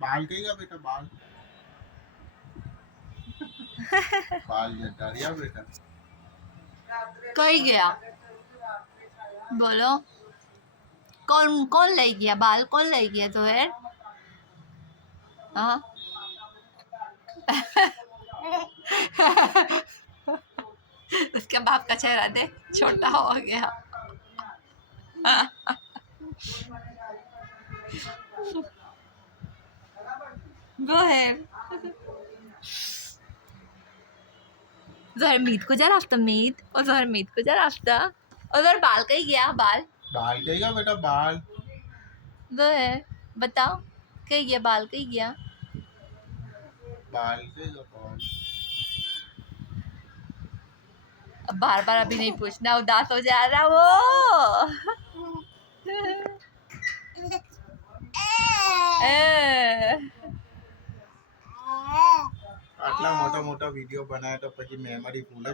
बाल कहेगा बेटा बाल बाल जटा रिया बेटा कहीं गया बोलो कौन कौन ले गया बाल कौन ले गया तो है हाँ उसके बाप का चेहरा दे छोटा हो गया Zoher. Zoher मीत को जा रास्ता मीत और जोहर मीत को जा रास्ता और जोहर बाल कहीं गया बाल बाल कहेगा बेटा बाल जोहर बताओ कहीं गया बाल कहीं गया बाल कहेगा बाल अब बार बार अभी नहीं पूछना उदास हो जा रहा वो આટલા મોટા મોટા વિડિયો બનાવે તો પછી મેમરી ફૂલ